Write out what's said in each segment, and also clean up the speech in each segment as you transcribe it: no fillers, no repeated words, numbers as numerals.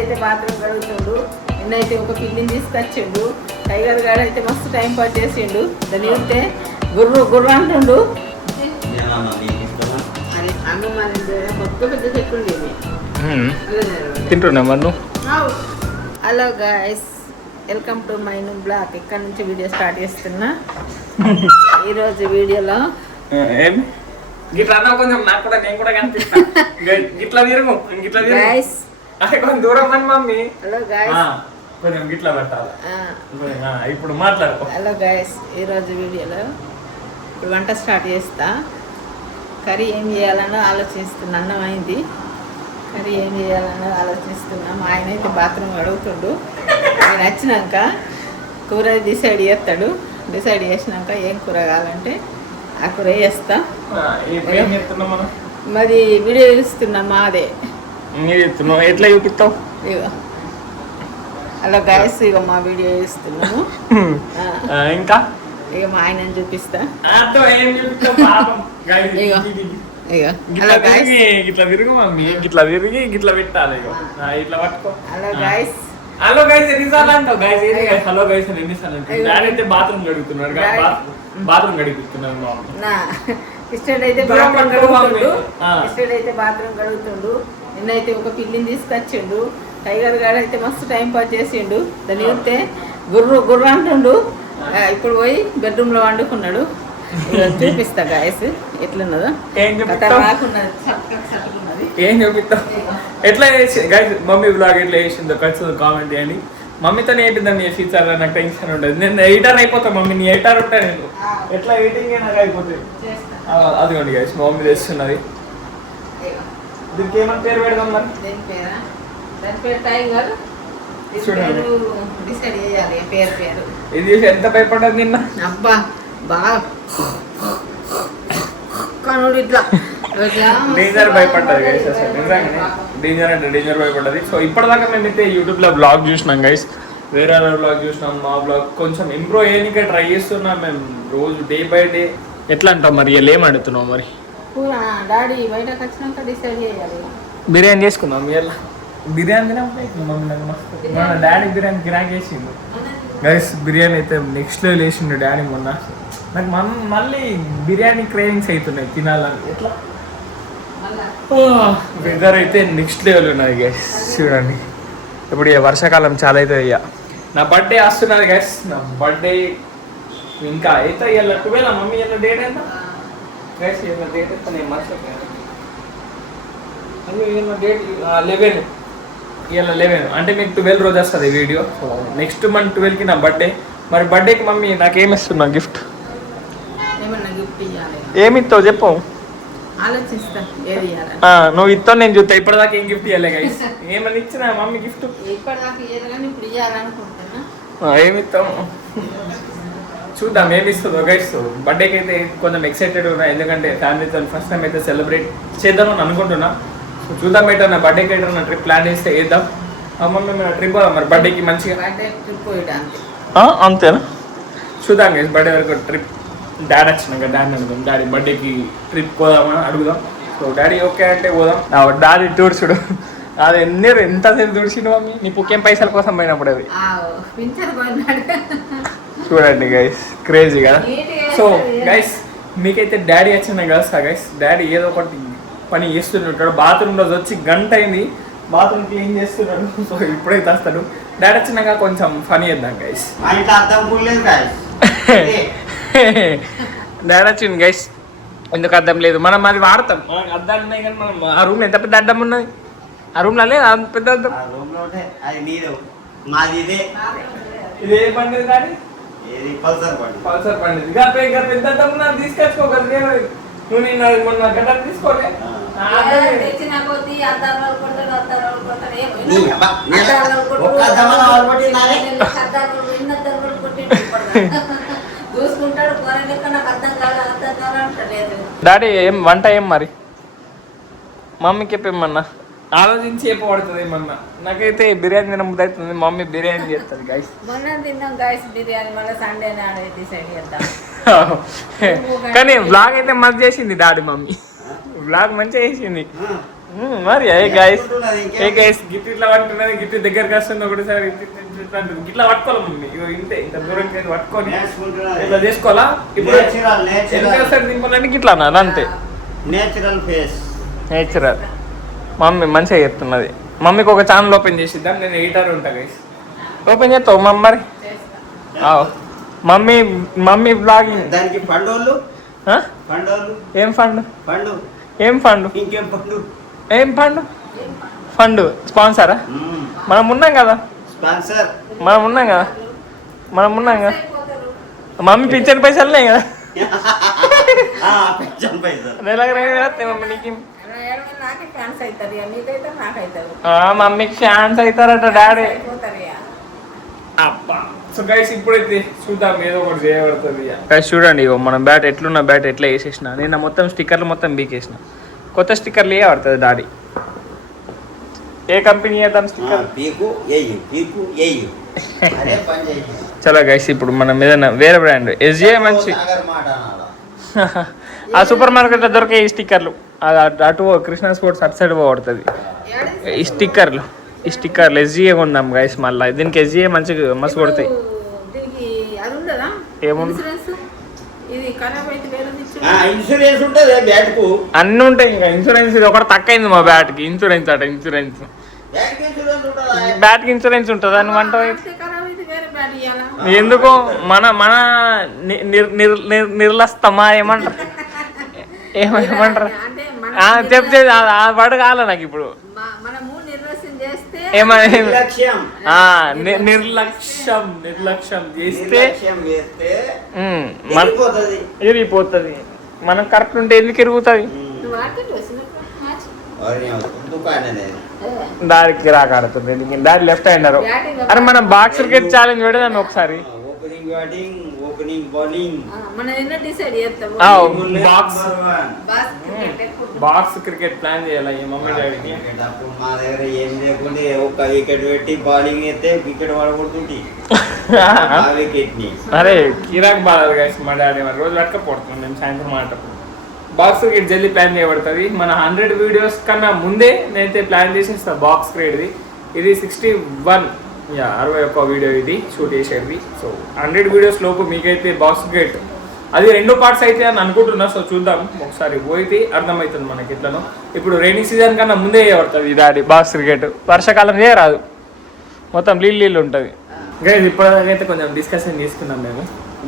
అయితే బాత్రూమ్ కడుగుతుండు. నిన్నైతే ఒక పిల్లిని తీసుకొచ్చిండు. టైగర్ గారు అయితే మస్తు టైం పాస్ చేసిండు. దాన్ని చూస్తే గుర్రు గుర్రు అంటుండు. అన్నం మొత్తం పెద్ద చెట్టు ఉండేది తింటున్నా మన్ను. Hello guys, welcome to my new blog. ఇక్కడ నుంచి వీడియో స్టార్ట్ చేస్తున్నా. ఈరోజు వీడియోలో గిట్లా కొంచెం నాకు కూడా నేను కూడా కనిపిస్తా. గిట్లా తిరుగు గిట్లా గాయ్స్, కొంచెం దూరం అని మమ్మీ. హలో గాయ్స్, కొంచెం గిట్లా పెట్టాలి. ఇప్పుడు మాట్లాడుకో. హలో గాయ్స్, ఈరోజు వీడియోలో ఇప్పుడు వంట స్టార్ట్ చేస్తా. కర్రీ ఏం చేయాలనో ఆలోచిస్తున్నా. అన్నం అయింది, కర్రీ ఏం చేయాలనో ఆలోచిస్తున్నా. మా ఆయన అయితే బాత్రూమ్ అడుగుతుండు. ఆయన వచ్చినాక కూర డిసైడ్ చేస్తాడు. డిసైడ్ చేసినాక ఏం కూర కావాలంటే ఆ కూర వేస్తా. మరి వీడియో చూస్తున్నా మాదే. ఎట్లా చూపిస్తావు? ఇగో హలో గాయస్, ఇక మా వీడియో చూస్తున్నాము. ఇంకా ఇక మా ఆయన చూపిస్తా. ఇట్లా తిరుగు మమ్మీ, ఇట్లా తిరిగి ఇట్లా పెట్టాలి. ఇట్లా పట్టుకో. హలో గాయస్, హలో గైస్ ఎన్నిసార్లు అంటావు? గైస్ హలో గైస్ అని ఎన్నిసార్లు అంటావు? డాడీ అయితే బాత్రూమ్ గడుగుతున్నాడు. బాత్రూమ్ గడిపిస్తున్నాడు మా ఇష్టం అయితే బాత్రూమ్ కడుగుతుండు. ఇష్టం అయితే బాత్రూమ్ కడుగుతుండు. నిన్నైతే ఒక పిల్లిని తీసుకొచ్చిండు. టైగర్ గారు అయితే మస్తు టైం పాస్ చేసిండు. దాన్ని చూస్తే గుర్రు గుర్రు అంటుండు. ఇప్పుడు పోయి బెడ్రూమ్ లో వండుకున్నాడు. చూపిస్తా గాయస్ ఎట్లున్నదో. ఏం చూపిస్తావు? ఎట్లా చేసి గైస్ మమ్మీ బ్లాగ్ ఎట్లా చేసిందో ఖచ్చితంగా కామెంట్ చేయండి. మమ్మీతో ఏంటిదని ఫ్యూచర్ నాకు టెన్షన్ ఉంటుంది. నేను ఎడిటర్ అయిపోతా. మమ్మీ నీ ఎడిటర్ ఉంటా. నేను ఎట్లా ఎడిటింగ్ నాకు అయిపోతుంది. అదిగోండి గైస్ మా మమ్మీ చేస్తున్నది. దీనికి ఏమని పేరు పెడదాం మరి? ఇది ఎంత భయపడ్డది నిన్న. అబ్బా బాగా ఇట్లా డేంజర్ భయపడ్డది గైస్. అసలు నిజంగానే డేంజర్ అంటే డేంజర్ భయపడ్డది. సో ఇప్పటిదాకా మేమైతే యూట్యూబ్లో బ్లాగ్ చూసినాం గైస్. వేరే బ్లాగ్ చూసినాం. మా బ్లాగ్ కొంచెం ఇంప్రూవ్ అయ్యానికే ట్రై చేస్తున్నాం మేము రోజు డే బై డే. ఎట్లా అంటావు మరి? ఇలా ఏం అడుగుతున్నావు మరి? డాడీ బయటకు వచ్చినాక డిసైడ్ చేయాలి. బిర్యానీ చేసుకుందాం. ఇలా బిర్యానీ మన డాడీ బిర్యానీ గిరాక్ వేసిండు గైస్. బిర్యానీ అయితే నెక్స్ట్ లెవెల్ వేసిండు డాడీ మొన్న. నాకు మళ్ళీ బిర్యానీ క్రేవింగ్స్ అవుతున్నాయి తినాలని. ఎట్లా వెదర్ అయితే నెక్స్ట్ లెవెల్ ఉన్నది గైస్. చూడండి ఇప్పుడు వర్షాకాలం చాలా అవుతుంది. ఇక నా బర్త్డే వస్తున్నది గైస్. నా బర్త్డే ఇంకా అయితే ఇలా 12 మమ్మీ ఇలా డేట్ ఎంత గైస్? ఇలా డేట్ ఎంత నేను మర్చిపోయాను. డేట్ 11. ఇలా 11 అంటే మీకు 12 రోజు వస్తుంది వీడియో. నెక్స్ట్ మంత్ 12కి నా బర్త్డే. మరి బర్త్డేకి మమ్మీ నాకేమిస్తున్నా గిఫ్ట్? ఏమిస్తావు చెప్పు. నువ్వు ఇస్తావు నేను చూస్తా. ఇప్పటిదాకా ఏం గిఫ్ట్ ఇవ్వలే గైస్. ఏమని ఇచ్చినా మమ్మీ గిఫ్ట్? ఏమిస్తావు చూద్దాం ఏమి ఇస్తుందో గైస్. బర్త్డేకి అయితే కొంచెం ఎక్సైటెడ్ ఉన్నా. ఎందుకంటే ఫ్యామిలీతో ఫస్ట్ టైం అయితే సెలబ్రేట్ చేద్దామని అనుకుంటున్నా. సో చూద్దాం ఏంటో. నా బర్త్డేకి అయితే నా ట్రిప్ ప్లాన్ చేస్తే వేద్దాం. మమ్మీ మేము ట్రిప్ పోదాం మరి బర్త్డేకి మంచిగా. అంతేనా? చూద్దాం గైస్. బర్త్డే వరకు ట్రిప్ డాడీ వచ్చినాక డాడీ అడుగుదాం. డాడీ బర్త్డేకి ట్రిప్ పోదామని అడుగుదాం. సో డాడీ ఓకే అంటే పోదాం. డాడీ తుడుచుడు అది ఎంతసేపు తుడిచిండు మమ్మీ? నీ పుక్కేం పైసల కోసం పోయినప్పుడు అది చూడండి గైస్. క్రేజీ కదా. సో గైస్ మీకైతే డాడీ వచ్చిన కదా గైస్. డాడీ ఏదో ఒకటి పని చేస్తుంటాడు. బాత్రూమ్ రోజు వచ్చి గంట అయింది బాత్రూమ్ క్లీన్ చేస్తున్నాడు. సో ఇప్పుడైతే వస్తాడు. డాడీ వచ్చినాక కొంచెం ఫనీ చేద్దాం గైస్. డాడీ వచ్చింది గైస్. ఎందుకు అర్థం లేదు, మనం అది వాడతాం. అద్దాలు ఉన్నాయి కానీ మనం ఆ రూమ్ ఎంత పెద్ద అద్దం ఉన్నది. ఆ రూమ్ లో లేదు అంత పెద్ద అద్దం. ఇదే పండుగ కానీ పల్సర్ పండుగ పెద్ద అద్దం ఉన్నది తీసుకొచ్చుకోగలరు. నువ్వు నిన్న మొన్న గడ్డలు తీసుకోలే. డాడీ ఏం వంట ఏం మరి? మమ్మీకి చెప్పేమన్నా ఆలోచించి చెప్పబడుతుంది ఏమన్నా. నాకైతే బిర్యానీ తినబుద్ధి అవుతుంది. మమ్మీ బిర్యానీ చేస్తుంది గైస్. కానీ బ్లాగ్ అయితే మంచి చేసింది డాడీ. మమ్మీ బ్లాగ్ మంచిగా చేసింది. మరి ఏ గైస్ గిట్ ఇట్లా పట్టుకున్నది గిట్ దగ్గరకు వస్తుంది ఒకటిసారి ఇట్లా పట్టుకోవాలి మమ్మీ ఇగో ఇంతే ఇంత దూరం పట్టుకొని ఇట్లా చేసుకోవాలా ఇప్పుడు దింపాలంటే ఇట్లా అన్నది అంతే నేచురల్ ఫేస్ నేచురల్. మమ్మీ మంచిగా చెప్తున్నది. మమ్మీకి ఒక ఛానల్ ఓపెన్ చేసిద్దాం, నేను ఎడిటర్ ఉంటా గైస్. ఓపెన్ చేస్తావు మమ్మీ మరి? Mummy mummy blogging. దానికి పండోళ్ళు పండోళ్ళు ఏం ఫండ్? పండు ఏం ఫండ్? ఇంకేం పండు? ఏం ఫండ్? ఫండ్ స్పాన్సరా? మనం ఉన్నాం కదా, స్పాన్సర్ మనం ఉన్నాం కదా, మనం ఉన్నాం కదా. మమ్మీ పింఛన్ పైసలున్నాయి కదా, పెన్షన్ పైసలు నెలకు 2,000 వస్తాయి మమ్మీ నీకు. నాకే ఫ్యాన్స్ అవుతారు ఇక, మీకైతే నాకు అవుతారు. మమ్మీకి ఫ్యాన్స్ అవుతారట డాడీ. అబ్బా. సో గైస్ ఇప్పుడైతే చూద్దాం ఏదో ఒకటి చేయబడుతుంది. గైస్ చూడండి ఇగో మన బ్యాట్ ఎట్లున్న బ్యాట్ ఎట్లా వేసేసిన. నేను మొత్తం స్టిక్కర్లు మొత్తం బీకేసిన, కొత్త స్టిక్కర్లు ఏ పడుతుంది డాడీ. ఏ కంపెనీ దాని స్టిక్కర్? చలో గైస్ ఇప్పుడు మనం ఏదైనా వేరే బ్రాండ్ ఎస్జే మంచి ఆ సూపర్ మార్కెట్లో దొరికే ఈ స్టిక్కర్లు అటు కృష్ణా స్పోర్ట్స్ అటు సైడ్ పోబడుతుంది. ఈ స్టిక్కర్లు ఎస్జీఏ కొందాం గైస్. మళ్ళీ దీనికి ఎస్జీఏ మంచిగా మస్తు కొడతాయి. ఏముంది అన్నీ ఉంటాయి. ఇంకా ఇన్సూరెన్స్ ఇది ఒకటి తక్కువైంది మా బ్యాట్కి. ఇన్సూరెన్స్ అట ఇన్సూరెన్స్ బ్యాట్కి ఇన్సూరెన్స్ ఉంటుంది అని వంట ఎందుకు మన మన నిర్లస్తమా ఏమంటారు ఏమంటారు చెప్తే ఆ పడు కాల నాకు ఇప్పుడు నిర్లక్ష్యం చేస్తే ఎరిగిపోతుంది. మనం కరెక్ట్ ఉంటే ఎందుకు ఎరుగుతుంది? దారికి రాకాడుతుంది. దారి లెఫ్ట్ హ్యాండర్. అరే మనం బాక్స్ క్రికెట్ ఛాలెంజ్ పెడదాం ఒకసారి. బాక్స్ క్రికెట్ ప్లాన్ చేయాలి మమ్మీ డాడీకి. మా దగ్గర ఏం లేకుండా ఒక వికెట్ పెట్టి బౌలింగ్ అయితే వికెట్ పడకూడుతుంది. అరే కిరాక్ బాగా గైస్ మా డాడీ మరి రోజు పట్టుకపోతున్నాం మేము సాయంత్రం ఆటప్పుడు. బాక్స్ క్రికెట్ జల్దీ ప్లాన్ చేయబడుతుంది. మన 100 వీడియోస్ కన్నా ముందే నేనైతే ప్లాన్ చేసేస్తాను బాక్స్ క్రికెట్ది. ఇది 61 వీడియో ఇది షూట్ చేసేది. సో 100 వీడియోస్ లోపు మీకైతే బాక్స్ క్రికెట్ అది 2 పార్ట్స్ అయితే అని అనుకుంటున్నా. సో చూద్దాం ఒకసారి పోయితే అర్థమవుతుంది మనకి ఎట్లనో. ఇప్పుడు రైనీ సీజన్ కన్నా ముందే చేయబడుతుంది డాడీ బాక్స్ క్రికెట్. వర్షాకాలం చేయరాదు, మొత్తం నీళ్ళు ఉంటుంది. గైస్ ఇప్పటిదాకైతే కొంచెం డిస్కషన్ చేసుకున్నాం మేము.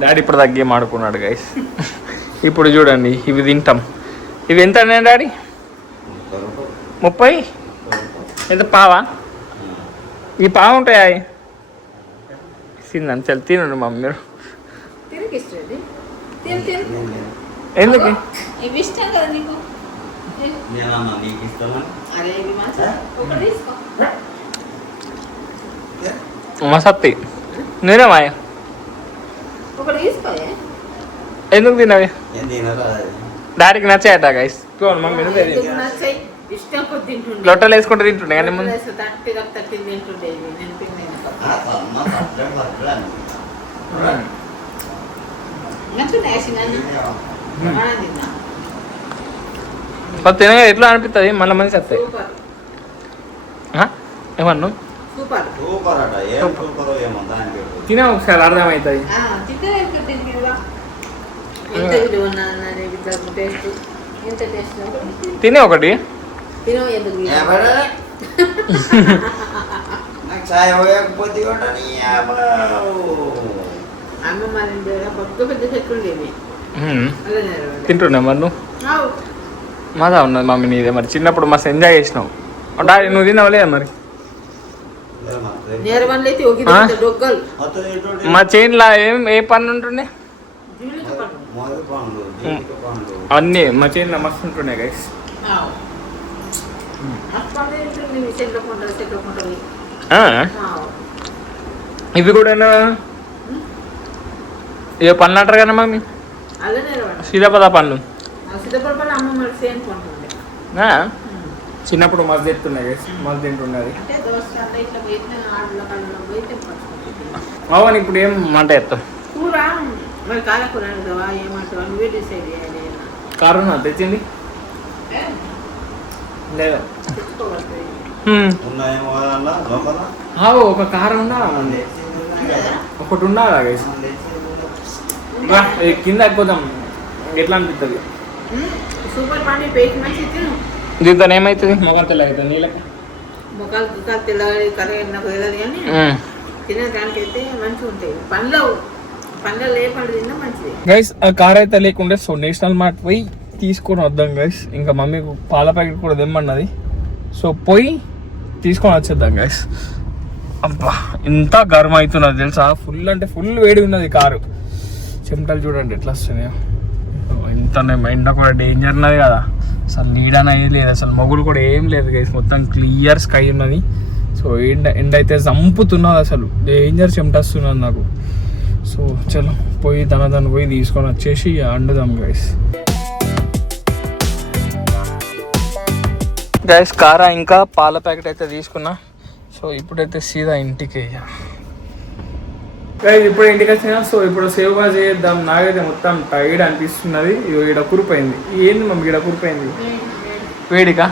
డాడీ ఇప్పుడు గేమ్ ఆడుకున్నాడు గైస్. ఇప్పుడు చూడండి ఇవి తింటాం. ఇవి ఎంత అన్నా డాడీ? 30 ఎంత పావా? ఈ పావు ఉంటాయా? తిన్నాను చల్ తినండి మమ్మీ మీరు. ఎందుకు మా సత్తి నేనే మాయ ఎందుకు తినవి? డాడీకి నచ్చాయట గైస్. మమ్మీ లొట్టలు వేసుకుంటే తింటుండే కానీ ముందు తినగా ఎట్లా అనిపిస్తుంది మళ్ళీ మంది వస్తాయి. ఏమన్నా తినే ఒకసారి అర్థమవుతుంది. తినే ఒకటి తింటున్నా మరి నువ్వు మజా ఉన్నది మమ్మీ నీదే. మరి చిన్నప్పుడు మస్తు ఎంజాయ్ చేసినావు. డాడీ నువ్వు తిన్నావు లేదా మరి? మా చైన్లా ఏ పన్ను ఉంటుండే? అన్నీ మా చైన్లో మస్తు ఉంటుండే గైస్. ఇవి కూడా ఏ పనులు అంటారు కదా మమ్మీ? సీతాపద పనులు చిన్నప్పుడు మస్తు తింటున్నాయి గైస్, మస్తు తింటున్నది. అవును ఇప్పుడు ఏం మంట ఎత్తాం? కారునా తెచ్చింది లేదా తెచ్చుకోబడుతుంది. ఉన్నాయేమో అలా లోపల ఒక కారం ఉన్నా ఒకటి ఉన్నా గైస్ కింద అయిపోతాం ఎట్లా అనిపిస్తుంది సూపర్ పానీ పేకి మంచి తిను. దీంతో ఏమవుతుంది మొగం తెల్ల అవుతుంది నీళ్ళకి ముఖాలు దుకాలు తెల్లగా కర్రీ నాకు తెలియదు కానీ తినేదానికైతే మంచిగా ఉంటాయి. పండ్లలో ఏ పండు తిన్నా మంచిది. గైస్ ఆ కార్ అయితే లేకుండే సో నేషనల్ మార్ట్ పోయి తీసుకొని వద్దాం గైస్. ఇంకా మమ్మీకి పాల ప్యాకెట్ కూడా తెమ్మన్నది. సో పోయి తీసుకొని వచ్చేద్దాం గైస్. అబ్బా ఎంత గర్వం అవుతున్నది తెలుసా. ఫుల్ అంటే ఫుల్ వేడి ఉన్నది కారు. చెమటలు చూడండి ఎట్లా వస్తున్నాయో. ఎంత ఎండ కూడా డేంజర్ ఉన్నది కదా. అసలు నీడనది లేదు, అసలు మొగులు కూడా ఏం లేదు గైస్. మొత్తం క్లియర్ స్కై ఉన్నది. సో ఎండ అయితే చంపుతున్నది, అసలు డేంజర్ చెమట వస్తున్నది నాకు. సో చలో పోయి దాన్ని పోయి తీసుకొని వచ్చేసి వండుదాం గైస్. గైస్ కారా ఇంకా పాల ప్యాకెట్ అయితే తీసుకున్నా. సో ఇప్పుడైతే సీదా ఇంటికి గైస్ ఇప్పుడు ఇంటికి వచ్చినా. సో ఇప్పుడు సేవ్గా చేద్దాం. నాకైతే మొత్తం టైర్డ్ అనిపిస్తున్నది. ఈడ కురిపోయింది. ఏంది మమ్మీ ఈడ కురిపోయింది వేడికా.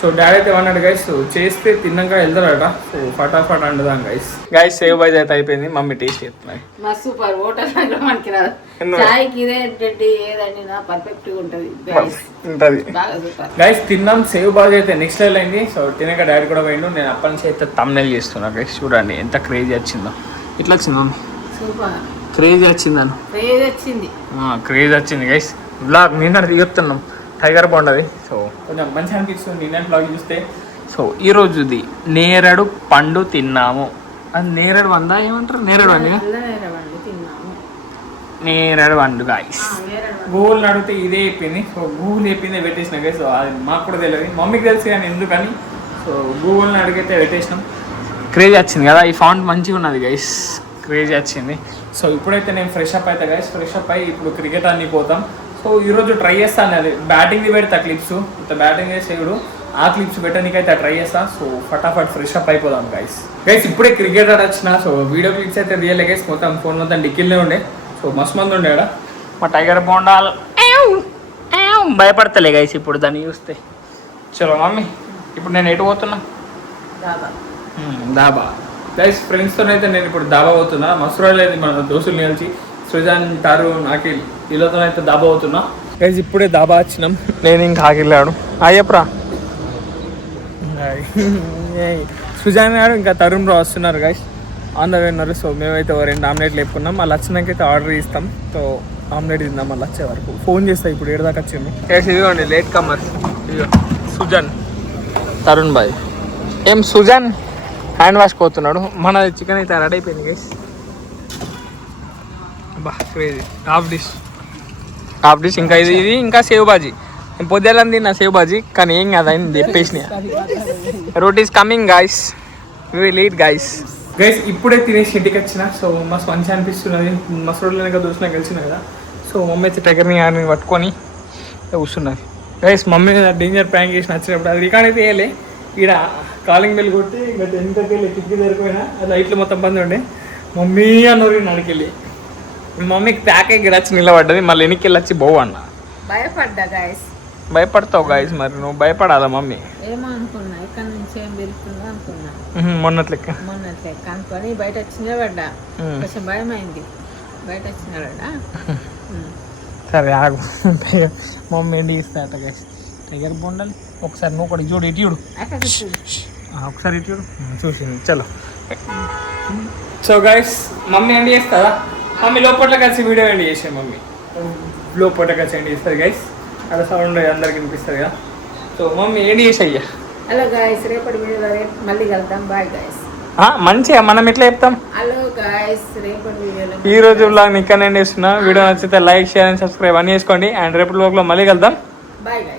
సో డాడీ అయితే అన్నాడు గైస్ చేస్తే తిన్నాక వెళ్తారట. సో ఫటాఫట్ వండుదాం గైస్. గైస్ సేవ్ బాయ్స్ అయితే అయిపోయింది. మమ్మీ టేస్ట్ చేస్తున్నాయి. సూపర్ హోటల్ మనకి రాదు. చాయ్కి ఇదే రెడ్డి ఏదండి నా పర్ఫెక్ట్ ఉంటుంది బాగా సూపర్. గైస్ తిన్నాం. సేవ్ బాయ్స్ అయితే నెక్స్ట్ లెవెల్ అయింది. సో తినక డాడీ కూడా పోయిండు. నేను అప్పటి నుంచి అయితే తమ్నెల్ చేస్తున్నా గైస్. చూడండి ఎంత క్రేజీ వచ్చిందో. ఇట్లా వచ్చింది సూపర్ క్రేజీ వచ్చిందని క్రేజ్ వచ్చింది గైస్. బ్లాగ్ నిన్న చెప్తున్నాం టైగర్ బాగుండదు. సో కొంచెం మంచిగా అనిపిస్తుంది నిన్న బ్లాగ్ చూస్తే. సో ఈరోజుది నేరేడు పండు తిన్నాము. అది నేరేడు వందా ఏమంటారు నేరేడు వండి నేరేడు వండు గాయస్. గూగుల్ అడిగితే ఇదే చెప్పింది. సో గూగుల్ చెప్పిందే పెట్టేసిన గైస్. సో అది మాకు కూడా తెలియదు, మమ్మీకి తెలుసు కానీ ఎందుకని. సో గూగుల్ని అడిగితే పెట్టేసినాం. క్రేజ్ వచ్చింది కదా. ఈ ఫాంట్ మంచిగా ఉన్నది గైస్, క్రేజ్ వచ్చింది. సో ఇప్పుడైతే నేను ఫ్రెష్ అప్ అయితే గైస్. ఫ్రెష్ అప్ అయ్యి ఇప్పుడు క్రికెట్ అన్ని పోతాం. సో ఈరోజు ట్రై చేస్తాను. అది బ్యాటింగ్ది పెడతా క్లిప్స్. ఇంత బ్యాటింగ్ చేసేవాడు ఆ క్లిప్స్ పెట్టడానికైతే ట్రై చేస్తా. సో ఫటాఫట్ ఫ్రెష్ అప్ అయిపోదాం గైస్. గైస్ ఇప్పుడే క్రికెట్ ఆడ వచ్చిన. సో వీడియో క్లిప్స్ అయితే రియల్ గైస్. మొత్తం ఫోన్ మొత్తం డిక్కిల్నే ఉండే. సో మస్తు మంది ఉండే ఆడ. మా టైగర్ బోండాల్ భయపడతలే గైస్ ఇప్పుడు దాన్ని చూస్తే. చలో మమ్మీ ఇప్పుడు నేను ఎటు పోతున్నా దాబా గైస్. ఫ్రెండ్స్తో అయితే నేను ఇప్పుడు దాబా పోతున్నా. మసూరాలు అయితే మన దోస్తులు కలిసి సృజాన్ తరుణ్ అఖిల్ వీళ్ళతో అయితే దాబా అవుతున్నా గైస్. ఇప్పుడే దాబా వచ్చినాం. నేను ఇంకా ఆగిల్లాడు అయ్యప్రా సృజాన్ గారు ఇంకా తరుణ్ రావు వస్తున్నారు గైస్. ఆన్ ద వే ఉన్నారు. సో మేమైతే 2 ఆమ్లెట్లు వేపుకున్నాం. మళ్ళీ వచ్చినాకైతే ఆర్డర్ ఇస్తాం. సో ఆమ్లెట్ తిందాం మళ్ళీ వచ్చే వరకు. ఫోన్ చేస్తా ఇప్పుడు 7 దాకా వచ్చిండు గైస్. ఇదిగోండి లేట్ కమర్స్. ఇదిగో సుజాన్ తరుణ్ బాయ్. ఏం సుజాన్ హ్యాండ్ వాష్ పోతున్నాడు. మన చికెన్ అయితే రెడీ అయిపోయింది గైస్. బా క్రేజీ హాఫ్ డిష్ ఇంకా ఇది ఇంకా సేవ్ బాజీ. నేను పొద్దులని తిన్నా సేవ్ బాజీ కానీ ఏం కదా చెప్పేసిన. Road is coming guys. We will eat guys. Guys ఇప్పుడే తినేసి ఇంటికి వచ్చిన. సో మస్తు మంచిగా అనిపిస్తున్నది. మస్తు రోజులు ఇంకా దోస్తున్నా కలిసిన కదా. సో మమ్మీ అయితే టైగర్ని పట్టుకొని కూర్చున్నది గైస్. మమ్మీ డేంజర్ ప్రాంక్ చేసి నచ్చినప్పుడు అది రికార్డ్ అయితే వేయలే. ఈడ కాలింగ్ బెల్ కొట్టి ఇంకా 10కి వెళ్ళి కిటికీ సరిపోయినా లైట్లు మొత్తం బంద్ ఉండే. మమ్మీ అన్నోరి నడికెళ్ళి మమ్మీకి ప్యాకే గిడచ్చి నిలబడ్డది. మళ్ళీ వెనక్కి వెళ్ళి వచ్చి బోవు అన్న. భయపడ్డా గాయస్. భయపడతావు గాయస్. మరి నువ్వు భయపడాలా మమ్మీ? ఏమో అనుకున్నా ఇక్కడ నుంచి ఏం పెరుగుతుందో అనుకున్నా. మొన్నట్లెక్క అనుకొని బయట వచ్చి నిలబడ్డా. కొంచెం భయం అయింది. బయట వచ్చి నిలబడ్డా. సరే ఆగు. మమ్మీ ఏంటి ఇస్తాట గైస్. టైగర్ బొండాలి ఒకసారి నువ్వు కూడా చూడు. ఇటు చూడు ఒకసారి. ఇటు చూడు చూసింది. చలో సో గైస్ మమ్మీ ఎండి చేస్తుందా? మమ్మీ లోపల కలిసి వీడియో ఎండి చేసే. మమ్మీ లోపల కలిసి ఎండి చేస్తుంది గైస్. అలా సౌండ్ అందరికి వినిపిస్తుంది కదా. సో మమ్మీ ఏంటి చేసాయ్యా? హలో గైస్ రేపటి వీడియోలో మళ్ళీ కలుద్దాం. Bye guys. మంచిగా మనం ఎట్లా చెప్తాం? హలో గైస్ రేపటి వీడియోలో ఈ రోజు వ్లాగ్ ఇక్కడ నేను చేస్తున్నా. వీడియో నచ్చితే లైక్ షేర్ అండ్ సబ్స్క్రైబ్ అని చేసుకోండి. అండ్ రేపటి వ్లాగ్లో మళ్ళీ కలుద్దాం. Bye guys.